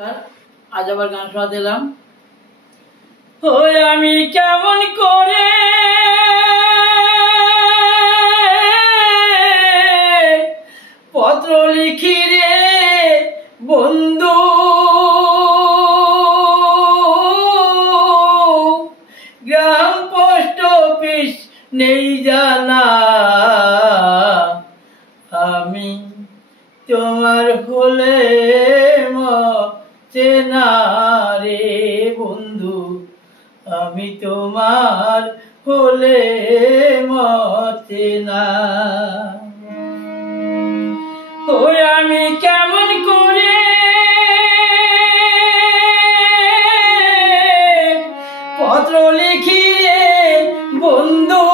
আজ আবার গান শোনাতে এলাম। ওই আমি কেমন করে পত্র লিখি রে বন্ধু, গ্রাম পোস্ট অফিস নেই জানা, আমি তোমার হলে চেনা রে বন্ধু, আমি তোমার হলে চেনা। ওই আমি কেমন করে পত্র লিখি রে বন্ধু,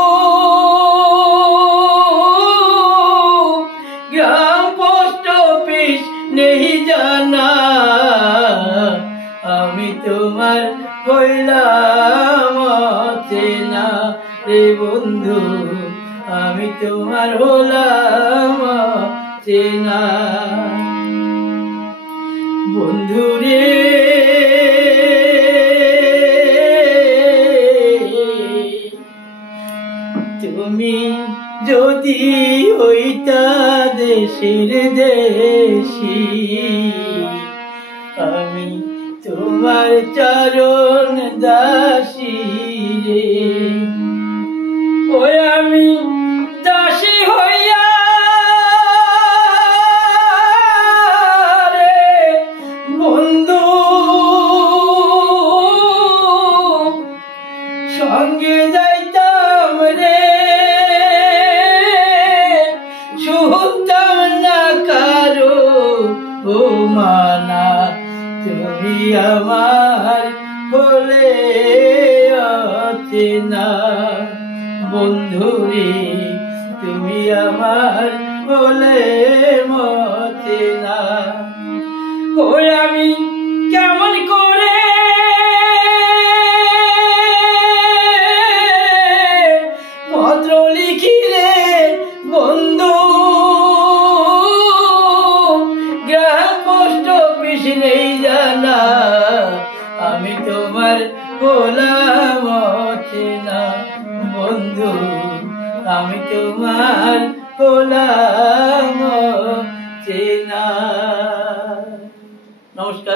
গ্রাম পোস্ট অফিস নেই জানা, আমি তোমার হইলাম চেনা রে বন্ধু, আমি তোমার হলাম চেনা। বন্ধু রে তুমি যদি হইতা দেশের দেশি, আমি তোমার চরণ দাসী রে। ওই আমি দাসী হইয়া রে বন্ধু সঙ্গে যাইতাম রে, শুনতাম না কারো ও মানা, তুমি আমার হলে অচেনা বন্ধু রে, তুমি আমার হলে মচেনা। ওই আমি কেমন করে পত্র লিখি রে বন্ধু, গ্রাম পোস্ট অফিস নেই জানা, আমি তোমার হলাম চেনা বন্ধু, আমি তোমার হলাম চেনা। নমস্কার।